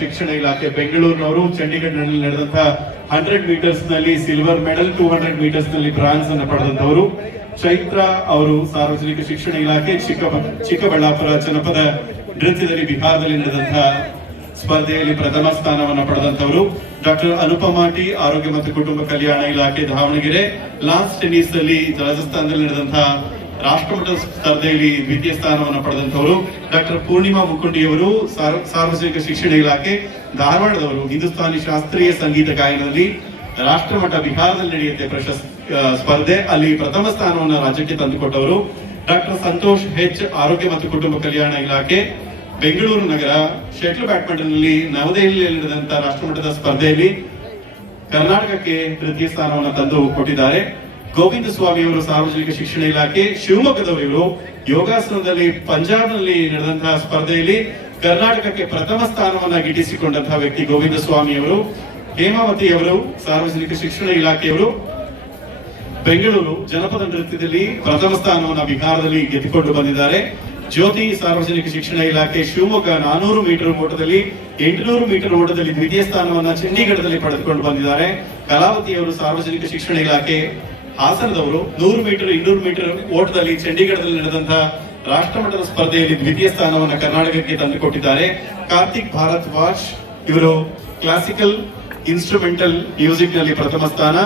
ಶಿಕ್ಷಣ ಇಲಾಖೆ ಬೆಂಗಳೂರಿನವರು ಚಂಡೀಗಢ್ನಲ್ಲಿ ನಡೆದಂತಹ ಹಂಡ್ರೆಡ್ ಮೀಟರ್ಸ್ನಲ್ಲಿ ಸಿಲ್ವರ್ ಮೆಡಲ್, ಟೂ ಹಂಡ್ರೆಡ್ ಮೀಟರ್ಸ್ನಲ್ಲಿ ಬ್ರಾನ್ಸ್ ಅನ್ನು ಪಡೆದಂತವರು ಚೈತ್ರ ಅವರು ಸಾರ್ವಜನಿಕ ಶಿಕ್ಷಣ ಇಲಾಖೆ ಚಿಕ್ಕ ಚಿಕ್ಕಬಳ್ಳಾಪುರ ಜನಪದ ನೃತ್ಯದಲ್ಲಿ ಬಿಹಾರದಲ್ಲಿ ನಡೆದಂತಹ ಸ್ಪರ್ಧೆಯಲ್ಲಿ ಪ್ರಥಮ ಸ್ಥಾನವನ್ನು ಪಡೆದಂತವರು ಡಾಕ್ಟರ್ ಅನುಪಮಾಟಿ ಆರೋಗ್ಯ ಮತ್ತು ಕುಟುಂಬ ಕಲ್ಯಾಣ ಇಲಾಖೆ ದಾವಣಗೆರೆ. ಲಾಸ್ಟ್ ಟೆನಿಸ್ ಅಲ್ಲಿ ರಾಜಸ್ಥಾನದಲ್ಲಿ ನಡೆದಂತಹ ರಾಷ್ಟ್ರಮಟ್ಟದ ಸ್ಪರ್ಧೆಯಲ್ಲಿ ದ್ವಿತೀಯ ಸ್ಥಾನವನ್ನು ಪಡೆದಂತವರು ಡಾಕ್ಟರ್ ಪೂರ್ಣಿಮಾ ಮುಕುಂಡಿಯವರು ಸಾರ್ವ- ಸಾರ್ವಜನಿಕ ಶಿಕ್ಷಣ ಇಲಾಖೆ, ಧಾರವಾಡದವರು, ಹಿಂದೂಸ್ತಾನಿ ಶಾಸ್ತ್ರೀಯ ಸಂಗೀತ ಗಾಯನದಲ್ಲಿ ರಾಷ್ಟ್ರಮಟ್ಟ ಬಿಹಾರದಲ್ಲಿ ನಡೆಯುತ್ತೆ ಪ್ರಶಸ್ತಿ ಸ್ಪರ್ಧೆ. ಅಲ್ಲಿ ಪ್ರಥಮ ಸ್ಥಾನವನ್ನು ರಾಜ್ಯಕ್ಕೆ ತಂದುಕೊಟ್ಟವರು ಡಾಕ್ಟರ್ ಸಂತೋಷ್ ಹೆಚ್, ಆರೋಗ್ಯ ಮತ್ತು ಕುಟುಂಬ ಕಲ್ಯಾಣ ಇಲಾಖೆ, ಬೆಂಗಳೂರು ನಗರ, ಶಟ್ಲ್ ಬ್ಯಾಡ್ಮಿಂಟನ್ನಲ್ಲಿ ನವದೆಹಲಿಯಲ್ಲಿ ನಡೆದಂತಹ ರಾಷ್ಟ್ರಮಟ್ಟದ ಸ್ಪರ್ಧೆಯಲ್ಲಿ ಕರ್ನಾಟಕಕ್ಕೆ ತೃತೀಯ ಸ್ಥಾನವನ್ನು ತಂದು ಕೊಟ್ಟಿದ್ದಾರೆ. ಗೋವಿಂದ ಸ್ವಾಮಿ ಅವರು ಸಾರ್ವಜನಿಕ ಶಿಕ್ಷಣ ಇಲಾಖೆ ಶಿವಮೊಗ್ಗದವರು ಯೋಗಾಸನದಲ್ಲಿ ಪಂಜಾಬ್ನಲ್ಲಿ ನಡೆದಂತಹ ಸ್ಪರ್ಧೆಯಲ್ಲಿ ಕರ್ನಾಟಕಕ್ಕೆ ಪ್ರಥಮ ಸ್ಥಾನವನ್ನ ಗಿಟ್ಟಿಸಿಕೊಂಡಂತಹ ವ್ಯಕ್ತಿ ಗೋವಿಂದ ಸ್ವಾಮಿ ಅವರು, ಹೇಮಾವತಿ ಅವರು, ಸಾರ್ವಜನಿಕ ಶಿಕ್ಷಣ ಇಲಾಖೆಯವರು, ಬೆಂಗಳೂರು ಜನಪದ ನೃತ್ಯದಲ್ಲಿ ಪ್ರಥಮ ಸ್ಥಾನವನ್ನು ಬಿಹಾರದಲ್ಲಿ ಗೆದ್ದುಕೊಂಡು ಬಂದಿದ್ದಾರೆ. ಜ್ಯೋತಿ ಸಾರ್ವಜನಿಕ ಶಿಕ್ಷಣ ಇಲಾಖೆ, ಶಿವಮೊಗ್ಗ ನಾನೂರು ಮೀಟರ್ ಓಟದಲ್ಲಿ, ಎಂಟುನೂರು ಮೀಟರ್ ಓಟದಲ್ಲಿ ದ್ವಿತೀಯ ಸ್ಥಾನವನ್ನ ಚಂಡೀಗಢದಲ್ಲಿ ಪಡೆದುಕೊಂಡು ಬಂದಿದ್ದಾರೆ. ಕಲಾವತಿ ಅವರು ಸಾರ್ವಜನಿಕ ಶಿಕ್ಷಣ ಇಲಾಖೆ ಹಾಸನದವರು ನೂರು ಮೀಟರ್, ಇನ್ನೂರು ಮೀಟರ್ ಓಟದಲ್ಲಿ ಚಂಡೀಗಢದಲ್ಲಿ ನಡೆದಂತಹ ರಾಷ್ಟ್ರಮಟ್ಟದ ಸ್ಪರ್ಧೆಯಲ್ಲಿ ದ್ವಿತೀಯ ಸ್ಥಾನವನ್ನು ಕರ್ನಾಟಕಕ್ಕೆ ತಂದುಕೊಟ್ಟಿದ್ದಾರೆ. ಕಾರ್ತಿಕ್ ಭಾರತ್ ವಾಚ್, ಇವರು ಕ್ಲಾಸಿಕಲ್ ಇನ್ಸ್ಟ್ರೂಮೆಂಟಲ್ ಮ್ಯೂಸಿಕ್ನಲ್ಲಿ ಪ್ರಥಮ ಸ್ಥಾನ.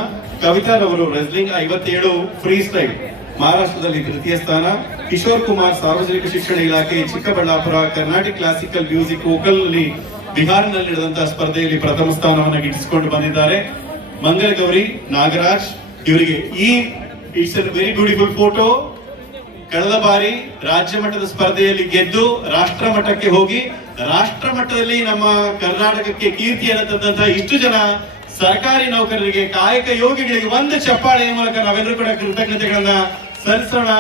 ಕವಿತಾ ರವರು ರೆಸ್ಲಿಂಗ್ ಐವತ್ತೇಳು ಫ್ರೀ ಸ್ಟೈಲ್ ಮಹಾರಾಷ್ಟ್ರದಲ್ಲಿ ತೃತೀಯ ಸ್ಥಾನ. ಕಿಶೋರ್ ಕುಮಾರ್ ಸಾರ್ವಜನಿಕ ಶಿಕ್ಷಣ ಇಲಾಖೆ, ಚಿಕ್ಕಬಳ್ಳಾಪುರ, ಕರ್ನಾಟಕ ಕ್ಲಾಸಿಕಲ್ ಮ್ಯೂಸಿಕ್ ವೋಕಲ್ನಲ್ಲಿ ಬಿಹಾರ್ನಲ್ಲಿ ನಡೆದಂತಹ ಸ್ಪರ್ಧೆಯಲ್ಲಿ ಪ್ರಥಮ ಸ್ಥಾನವನ್ನು ಗಿಟ್ಟಿಸಿಕೊಂಡು ಬಂದಿದ್ದಾರೆ. ಮಂಗಲ ಗೌರಿ ನಾಗರಾಜ್ ಇವರಿಗೆ ಈ ಇಟ್ಸ್ ವೆರಿ ಬ್ಯೂಟಿಫುಲ್ ಫೋಟೋ ಕಳೆದ ಬಾರಿ ರಾಜ್ಯ ಮಟ್ಟದ ಸ್ಪರ್ಧೆಯಲ್ಲಿ ಗೆದ್ದು ರಾಷ್ಟ್ರ ಮಟ್ಟಕ್ಕೆ ಹೋಗಿ, ರಾಷ್ಟ್ರ ಮಟ್ಟದಲ್ಲಿ ನಮ್ಮ ಕರ್ನಾಟಕಕ್ಕೆ ಕೀರ್ತಿಯನ್ನು ತಂದಂತಹ ಇಷ್ಟು ಜನ ಸರ್ಕಾರಿ ನೌಕರರಿಗೆ, ಕಾಯಕ ಯೋಗಿಗಳಿಗೆ ಒಂದು ಚಪ್ಪಾಳೆಯ ಮೂಲಕ ನಾವೆಲ್ಲರೂ ಕೂಡ ಕೃತಜ್ಞತೆಗಳನ್ನ ಸಲ್ಲಿಸೋಣ.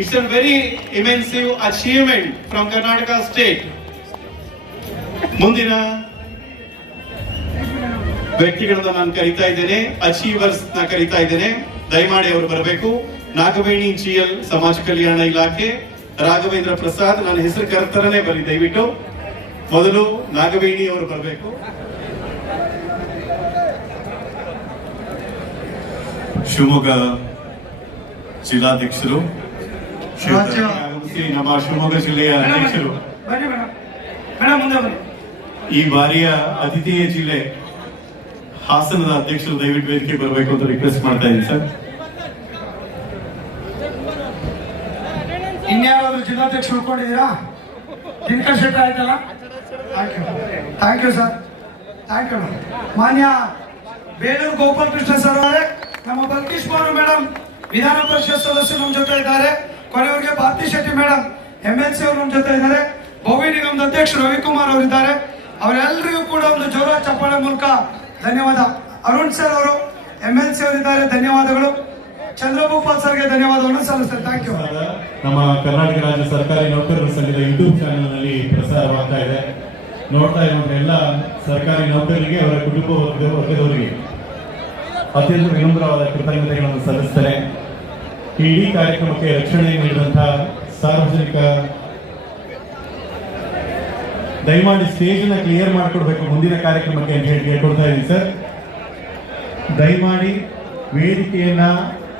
It's a very immensive achievement from Karnataka state ಮುಂದಿನ ವ್ಯಕ್ತಿಗಳನ್ನ ನಾನು ಕರಿತಾ ಇದ್ದೇನೆ ಅಚೀವರ್ಸ್ನ ಕರಿತಾ ಇದ್ದೇನೆ. ದಯಮಾಡಿ ಅವರು ಬರಬೇಕು. ನಾಗವೇಣಿ ಜಿಎಲ್ ಸಮಾಜ ಕಲ್ಯಾಣ ಇಲಾಖೆ ರಾಘವೇಂದ್ರ ಪ್ರಸಾದ್ ನನ್ನ ಹೆಸರು ಕರ್ತರನೇ ಬರಿ ದಯವಿಟ್ಟು. ಮೊದಲು ನಾಗವೇಣಿ ಅವರು ಬರಬೇಕು. ಶಿವಮೊಗ್ಗ ಜಿಲ್ಲಾಧ್ಯಕ್ಷರು ನಮ್ಮ ಶಿವಮೊಗ್ಗ ಜಿಲ್ಲೆಯ ಅಧ್ಯಕ್ಷರು. ಈ ಬಾರಿಯ ಅತಿಥೇಯ ಜಿಲ್ಲೆ ಹಾಸನದ ಅಧ್ಯಕ್ಷರು ದಯವಿಟ್ಟು ವೇದಿಕೆ ಬರಬೇಕು ಅಂತ ರಿಕ್ವೆಸ್ಟ್ ಮಾಡ್ತಾ ಇದ್ದೀನಿ, ಸರ್. ಇನ್ಯಾರಾದ್ರೂ ಜಿಲ್ಲಾಧ್ಯಕ್ಷ ಉಳ್ಕೊಂಡಿದ್ದೀರಾ ದಿನಕರ್ ಶೆಟ್ಟಿ ಆಯ್ತಲ್ಲ? Thank you sir thank you ಮಾನ್ಯ ಬೇಲೂರು ಗೋಪಾಲ್ ಕೃಷ್ಣ ಸರ್ ಅವರೇ, ನಮ್ಮ ಬಲ್ಕೀಶ್ ಕುಮಾರ್ ಮೇಡಮ್ ವಿಧಾನ ಪರಿಷತ್ ಸದಸ್ಯರು ನಮ್ಮ ಜೊತೆ ಇದ್ದಾರೆ. ಕೊನೆಯವರಿಗೆ Bharathi Shetty madam M L C ಅವರು ನಮ್ಮ ಜೊತೆ ಇದ್ದಾರೆ. ಭೋವಿ ನಿಗಮದ ಅಧ್ಯಕ್ಷರು ರವಿಕುಮಾರ್ ಅವರಿದ್ದಾರೆ. ಅವರೆಲ್ಲರಿಗೂ ಕೂಡ ಒಂದು ಜೋರ ಚಪ್ಪಾಳೆ ಮೂಲಕ ಧನ್ಯವಾದ. ಅರುಣ್ ಸರ್ ಅವರು ಎಂ ಎಲ್ ಸಿ ಅವರಿದ್ದಾರೆ, ಧನ್ಯವಾದಗಳು. ಚಂದ್ರಭೂಪಾಲ್ ಸರ್ಗೆ ಧನ್ಯವಾದವನ್ನು ಸಲ್ಲಿಸ್ತಾರೆ ಥ್ಯಾಂಕ್ ಯು ನಮ್ಮ ಕರ್ನಾಟಕ ರಾಜ್ಯ ಸರ್ಕಾರಿ ನೌಕರರು ಸಂಘದ ಯೂಟ್ಯೂಬ್ ಚಾನೆಲ್ನಲ್ಲಿ ಪ್ರಸಾರವಾಗ್ತಾ ಇದೆ. ನೋಡ್ತಾ ಇರುವಂತಹ ಎಲ್ಲ ಸರ್ಕಾರಿ ನೌಕರರಿಗೆ, ಅವರ ಕುಟುಂಬ ವರ್ಗ ವರ್ಗದವರಿಗೆ ಅತ್ಯಂತ ವಿನಮ್ರವಾದ ಕೃತಜ್ಞತೆಗಳನ್ನು ಸಲ್ಲಿಸ್ತಾರೆ ಈ ಇಡೀ ಕಾರ್ಯಕ್ರಮಕ್ಕೆ ರಕ್ಷಣೆ ನೀಡಿದಂತಹ ಸಾರ್ವಜನಿಕ ದಯಮಾಡಿ ಸ್ಟೇಜ್ನ ಕ್ಲಿಯರ್ ಮಾಡಿಕೊಡ್ಬೇಕು ಮುಂದಿನ ಕಾರ್ಯಕ್ರಮಕ್ಕೆ ಅಂತ ಹೇಳಿ ಕೇಳ್ಕೊಡ್ತಾ ಇದ್ದೀನಿ ಸರ್. ದಯಮಾಡಿ ವೇದಿಕೆಯನ್ನ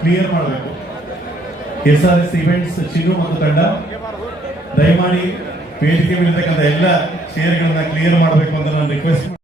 ಕ್ಲಿಯರ್ ಮಾಡಬೇಕು. S R S events Chinnu ಮತ್ತು ತಂಡ. ದಯಮಾಡಿ ವೇದಿಕೆ ಮೇಲಿರ್ತಕ್ಕಂಥ ಎಲ್ಲ ಚೇರ್ಗಳನ್ನ ಕ್ಲಿಯರ್ ಮಾಡಬೇಕು ಅಂತ ನಾನು ರಿಕ್ವೆಸ್ಟ್